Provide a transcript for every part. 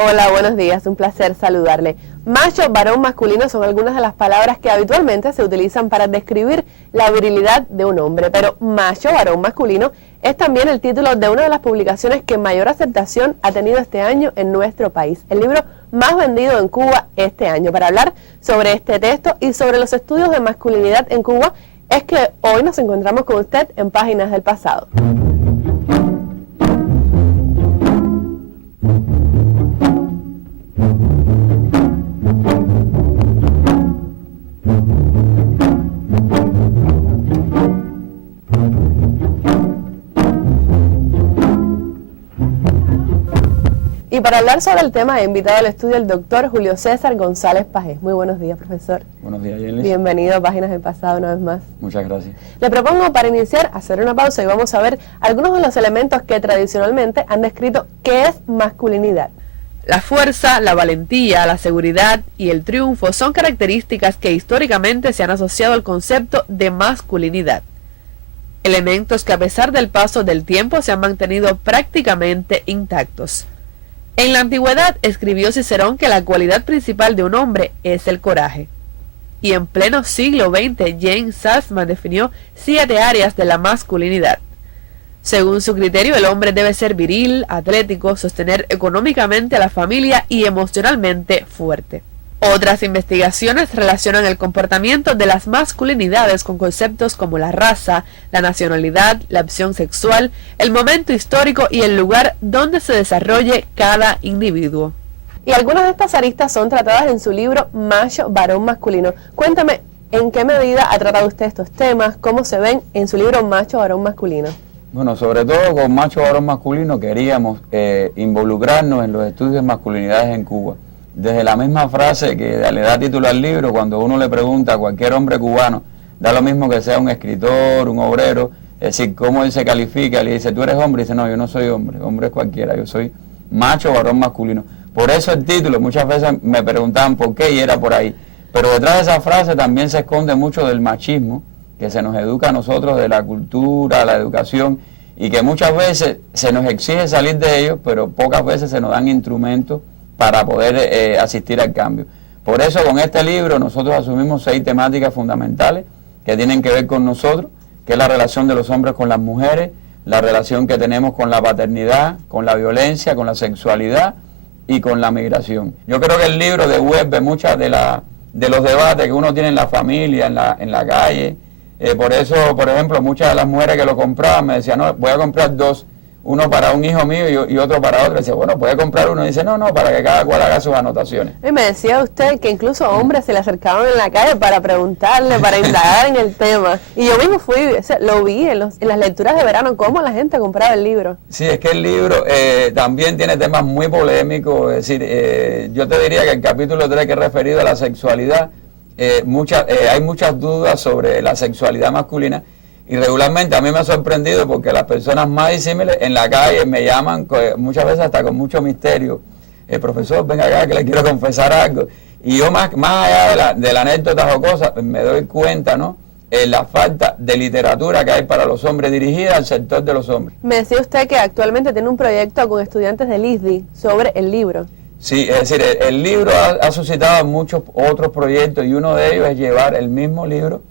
Hola, buenos días, un placer saludarle. Macho, varón, masculino son algunas de las palabras que habitualmente se utilizan para describir la virilidad de un hombre, pero macho, varón, masculino es también el título de una de las publicaciones que mayor aceptación ha tenido este año en nuestro país, el libro más vendido en Cuba este año. Para hablar sobre este texto y sobre los estudios de masculinidad en Cuba, es que hoy nos encontramos con usted en Páginas del Pasado. Y para hablar sobre el tema he invitado al estudio al doctor Julio César González Pajés. Muy buenos días, profesor. Buenos días, Yelis. Bienvenido a Páginas del Pasado una vez más. Muchas gracias. Le propongo para iniciar hacer una pausa y vamos a ver algunos de los elementos que tradicionalmente han descrito qué es masculinidad. La fuerza, la valentía, la seguridad y el triunfo son características que históricamente se han asociado al concepto de masculinidad. Elementos que a pesar del paso del tiempo se han mantenido prácticamente intactos. En la antigüedad escribió Cicerón que la cualidad principal de un hombre es el coraje. Y en pleno siglo XX, James Salzman definió 7 áreas de la masculinidad. Según su criterio, el hombre debe ser viril, atlético, sostener económicamente a la familia y emocionalmente fuerte. Otras investigaciones relacionan el comportamiento de las masculinidades con conceptos como la raza, la nacionalidad, la opción sexual, el momento histórico y el lugar donde se desarrolle cada individuo. Y algunas de estas aristas son tratadas en su libro Macho, varón, masculino. Cuéntame, ¿en qué medida ha tratado usted estos temas? ¿Cómo se ven en su libro Macho, varón, masculino? Bueno, sobre todo con Macho, varón, masculino queríamos involucrarnos en los estudios de masculinidades en Cuba. Desde la misma frase que le da título al libro, cuando uno le pregunta a cualquier hombre cubano, da lo mismo que sea un escritor, un obrero, es decir, cómo él se califica, le dice, ¿tú eres hombre? Y dice, no, yo no soy hombre, hombre es cualquiera, yo soy macho, varón, masculino. Por eso el título, muchas veces me preguntaban por qué y era por ahí. Pero detrás de esa frase también se esconde mucho del machismo, que se nos educa a nosotros de la cultura, la educación, y que muchas veces se nos exige salir de ellos, pero pocas veces se nos dan instrumentos para poder asistir al cambio. Por eso con este libro nosotros asumimos 6 temáticas fundamentales que tienen que ver con nosotros, que es la relación de los hombres con las mujeres, la relación que tenemos con la paternidad, con la violencia, con la sexualidad y con la migración. Yo creo que el libro devuelve muchas de los debates que uno tiene en la familia, en la calle. Por eso, por ejemplo, muchas de las mujeres que lo compraban me decían, no, voy a comprar 2, uno para un hijo mío y otro para otro. Dice, bueno, puede comprar uno. Y dice, no, para que cada cual haga sus anotaciones. Y me decía usted que incluso hombres se le acercaban en la calle para preguntarle, para indagar en el tema. Y yo mismo lo vi en las lecturas de verano, cómo la gente compraba el libro. Sí, es que el libro también tiene temas muy polémicos. Es decir, yo te diría que el capítulo 3, que es referido a la sexualidad, hay muchas dudas sobre la sexualidad masculina. Y regularmente a mí me ha sorprendido porque las personas más disímiles en la calle me llaman muchas veces hasta con mucho misterio. Profesor, venga acá que le quiero confesar algo. Y yo más allá de la anécdota o cosas, me doy cuenta, ¿no? La falta de literatura que hay para los hombres dirigida al sector de los hombres. Me decía usted que actualmente tiene un proyecto con estudiantes del ISDI sobre el libro. Sí, es decir, el libro ha suscitado muchos otros proyectos y uno de ellos es llevar el mismo libro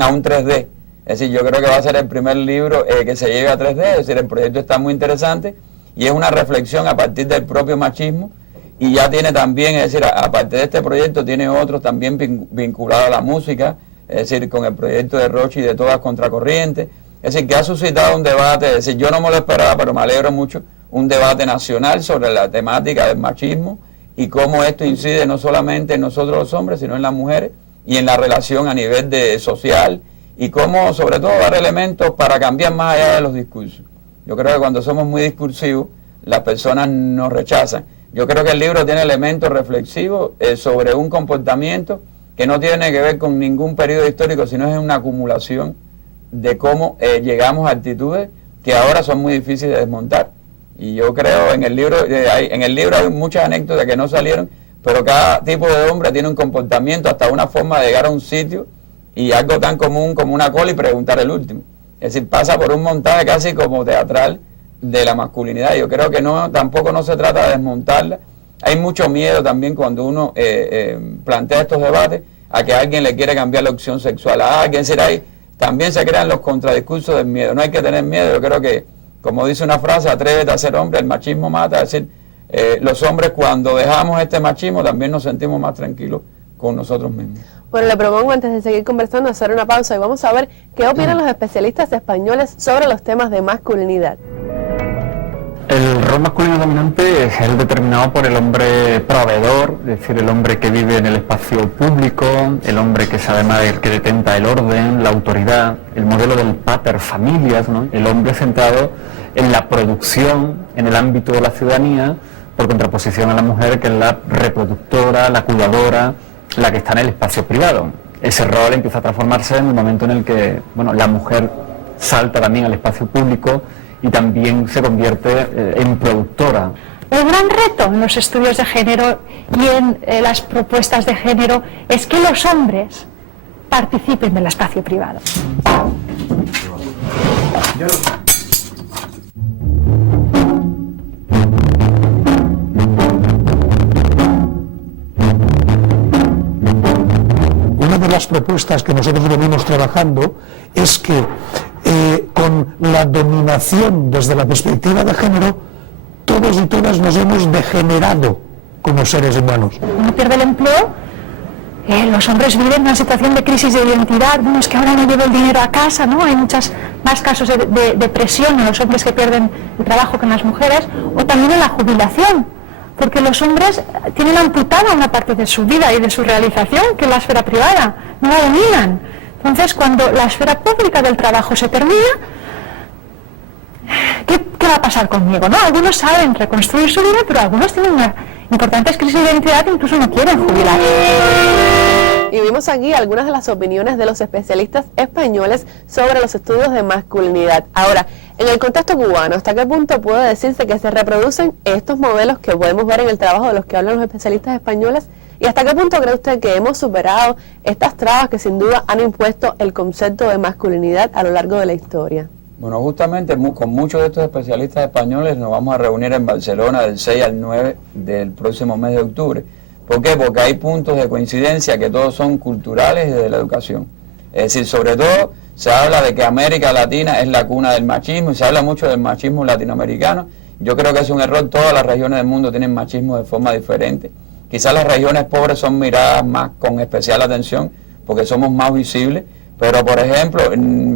a un 3D. Es decir, yo creo que va a ser el primer libro que se lleve a 3D, es decir, el proyecto está muy interesante y es una reflexión a partir del propio machismo y ya tiene también, es decir, aparte de este proyecto, tiene otros también vinculados a la música, es decir, con el proyecto de Rochi y de Todas Contracorrientes, es decir, que ha suscitado un debate, es decir, yo no me lo esperaba, pero me alegro mucho, un debate nacional sobre la temática del machismo y cómo esto incide no solamente en nosotros los hombres, sino en las mujeres y en la relación a nivel social, y cómo sobre todo dar elementos para cambiar más allá de los discursos. Yo creo que cuando somos muy discursivos, las personas nos rechazan. Yo creo que el libro tiene elementos reflexivos sobre un comportamiento que no tiene que ver con ningún periodo histórico, sino es una acumulación de cómo llegamos a actitudes que ahora son muy difíciles de desmontar. Y yo creo en el libro hay muchas anécdotas que no salieron, pero cada tipo de hombre tiene un comportamiento, hasta una forma de llegar a un sitio y algo tan común como una cola y preguntar el último. Es decir, pasa por un montaje casi como teatral de la masculinidad. Yo creo que tampoco no se trata de desmontarla, hay mucho miedo también cuando uno plantea estos debates a que alguien le quiere cambiar la opción sexual a alguien. Ahí también se crean los contradiscursos del miedo. No hay que tener miedo. Yo creo que, como dice una frase, atrévete a ser hombre, el machismo mata. Es decir, los hombres cuando dejamos este machismo también nos sentimos más tranquilos con nosotros mismos. Bueno, le propongo antes de seguir conversando hacer una pausa y vamos a ver qué opinan los especialistas españoles sobre los temas de masculinidad. El rol masculino dominante es el determinado por el hombre proveedor, es decir, el hombre que vive en el espacio público, el hombre que es además el que detenta el orden, la autoridad, el modelo del pater familias, ¿no? El hombre centrado en la producción, en el ámbito de la ciudadanía, por contraposición a la mujer que es la reproductora, la cuidadora, la que está en el espacio privado. Ese rol empieza a transformarse en el momento en el que, bueno, la mujer salta también al espacio público y también se convierte en productora. El gran reto en los estudios de género y en las propuestas de género es que los hombres participen del espacio privado. Una de las propuestas que nosotros venimos trabajando es que con la dominación desde la perspectiva de género, todos y todas nos hemos degenerado como seres humanos. Uno pierde el empleo, los hombres viven una situación de crisis de identidad, bueno, es que ahora no llevo el dinero a casa, ¿no? Hay muchos más casos de presión en los hombres que pierden el trabajo que en las mujeres, o también en la jubilación, porque los hombres tienen amputada una parte de su vida y de su realización, que es la esfera privada, no la dominan. Entonces, cuando la esfera pública del trabajo se termina, ¿qué va a pasar conmigo, no? Algunos saben reconstruir su vida, pero algunos tienen una importantes crisis de identidad e incluso no quieren jubilar. Y vimos aquí algunas de las opiniones de los especialistas españoles sobre los estudios de masculinidad. Ahora, en el contexto cubano, ¿hasta qué punto puede decirse que se reproducen estos modelos que podemos ver en el trabajo de los que hablan los especialistas españoles? ¿Y hasta qué punto cree usted que hemos superado estas trabas que sin duda han impuesto el concepto de masculinidad a lo largo de la historia? Bueno, justamente con muchos de estos especialistas españoles nos vamos a reunir en Barcelona del 6 al 9 del próximo mes de octubre. ¿Por qué? Porque hay puntos de coincidencia que todos son culturales y de la educación. Es decir, sobre todo se habla de que América Latina es la cuna del machismo y se habla mucho del machismo latinoamericano. Yo creo que es un error, todas las regiones del mundo tienen machismo de forma diferente. Quizás las regiones pobres son miradas más con especial atención porque somos más visibles, pero por ejemplo,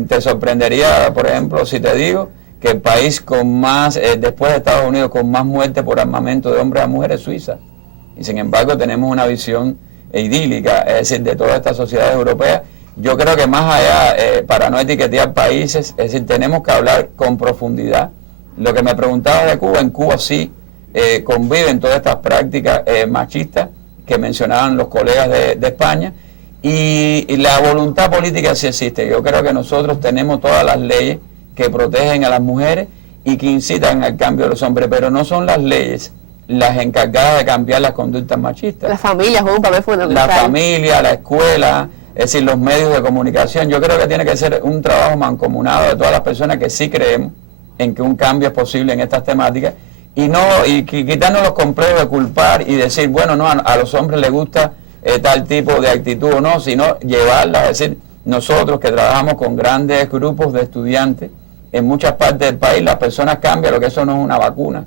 te sorprendería, por ejemplo, si te digo que el país con más, después de Estados Unidos, con más muerte por armamento de hombres a mujeres es Suiza. Y sin embargo tenemos una visión idílica, es decir, de todas estas sociedades europeas. Yo creo que más allá, para no etiquetar países, es decir, tenemos que hablar con profundidad. Lo que me preguntaba de Cuba, en Cuba sí conviven todas estas prácticas machistas que mencionaban los colegas de España, y la voluntad política sí existe. Yo creo que nosotros tenemos todas las leyes que protegen a las mujeres y que incitan al cambio de los hombres, pero no son las leyes las encargadas de cambiar las conductas machistas. Las familias juegan un papel fundamental. La familia, la escuela, es decir, los medios de comunicación. Yo creo que tiene que ser un trabajo mancomunado de todas las personas que sí creemos en que un cambio es posible en estas temáticas y quitarnos los complejos de culpar y decir, bueno, no, a los hombres les gusta tal tipo de actitud o no, sino llevarla, es decir, nosotros que trabajamos con grandes grupos de estudiantes en muchas partes del país, las personas cambian, lo que eso no es una vacuna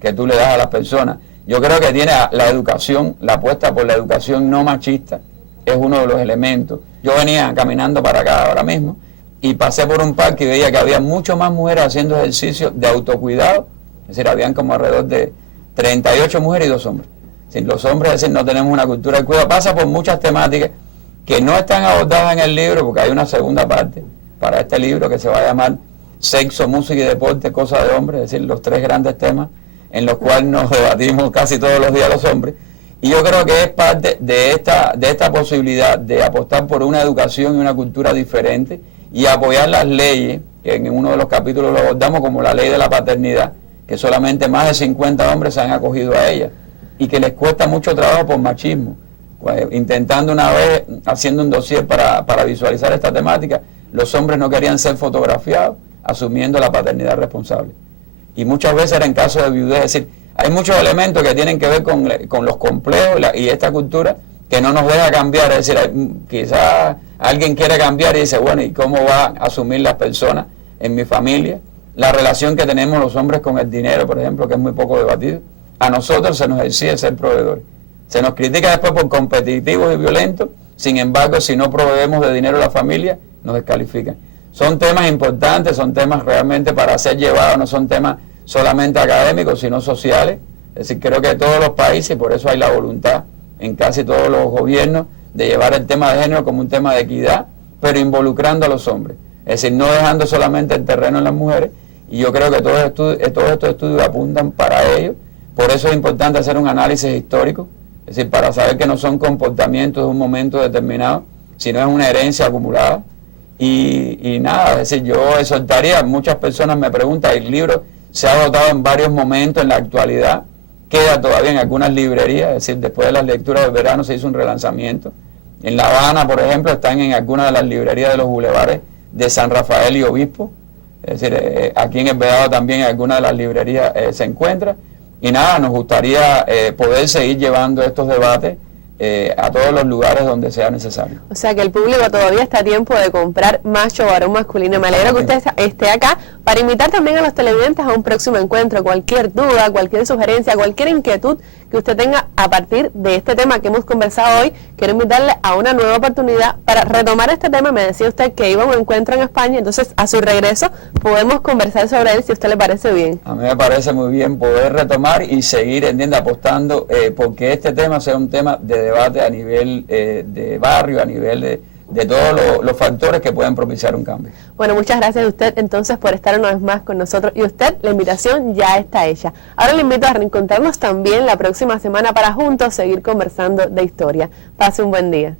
que tú le das a las personas. Yo creo que tiene la educación, la apuesta por la educación no machista, es uno de los elementos. Yo venía caminando para acá ahora mismo y pasé por un parque y veía que había mucho más mujeres haciendo ejercicio de autocuidado, es decir, habían como alrededor de 38 mujeres y 2 hombres. Sin los hombres, es decir, no tenemos una cultura del cuidado. Pasa por muchas temáticas que no están abordadas en el libro, porque hay una segunda parte para este libro que se va a llamar Sexo, Música y Deporte, Cosa de Hombres, es decir, los 3 grandes temas en los cuales nos debatimos casi todos los días los hombres. Y yo creo que es parte de esta posibilidad de apostar por una educación y una cultura diferente y apoyar las leyes, que en uno de los capítulos lo abordamos como la ley de la paternidad, que solamente más de 50 hombres se han acogido a ella y que les cuesta mucho trabajo por machismo. Intentando una vez, haciendo un dossier para visualizar esta temática, los hombres no querían ser fotografiados asumiendo la paternidad responsable. Y muchas veces era en caso de viudez, es decir, hay muchos elementos que tienen que ver con los complejos y esta cultura que no nos deja cambiar. Es decir, quizás alguien quiere cambiar y dice, bueno, ¿y cómo va a asumir las personas en mi familia? La relación que tenemos los hombres con el dinero, por ejemplo, que es muy poco debatido. A nosotros se nos exige ser proveedores. Se nos critica después por competitivos y violentos, sin embargo, si no proveemos de dinero a la familia, nos descalifican. Son temas importantes, son temas realmente para ser llevados, no son temas solamente académicos, sino sociales. Es decir, creo que todos los países, y por eso hay la voluntad en casi todos los gobiernos, de llevar el tema de género como un tema de equidad, pero involucrando a los hombres. Es decir, no dejando solamente el terreno en las mujeres, y yo creo que todos estos estudios apuntan para ello. Por eso es importante hacer un análisis histórico, es decir, para saber que no son comportamientos de un momento determinado, sino es una herencia acumulada. Y nada, es decir, yo exhortaría, muchas personas me preguntan, el libro se ha agotado en varios momentos en la actualidad, queda todavía en algunas librerías, es decir, después de las lecturas del verano se hizo un relanzamiento. En La Habana, por ejemplo, están en algunas de las librerías de los bulevares de San Rafael y Obispo, es decir, aquí en El Vedado también en algunas de las librerías se encuentra. Y nada, nos gustaría poder seguir llevando estos debates a todos los lugares donde sea necesario. O sea que el público todavía está a tiempo de comprar Macho Varón Masculino. Me alegro que usted esté acá para invitar también a los televidentes a un próximo encuentro. Cualquier duda, cualquier sugerencia, cualquier inquietud que usted tenga a partir de este tema que hemos conversado hoy, quiero invitarle a una nueva oportunidad para retomar este tema. Me decía usted que iba a un encuentro en España, entonces a su regreso podemos conversar sobre él, si a usted le parece bien. A mí me parece muy bien poder retomar y seguir, apostando porque este tema sea un tema de debate a nivel de barrio, a nivel de todos los factores que pueden propiciar un cambio. Bueno, muchas gracias a usted entonces por estar una vez más con nosotros, y usted, la invitación ya está hecha. Ahora le invito a reencontrarnos también la próxima semana para juntos seguir conversando de historia. Pase un buen día.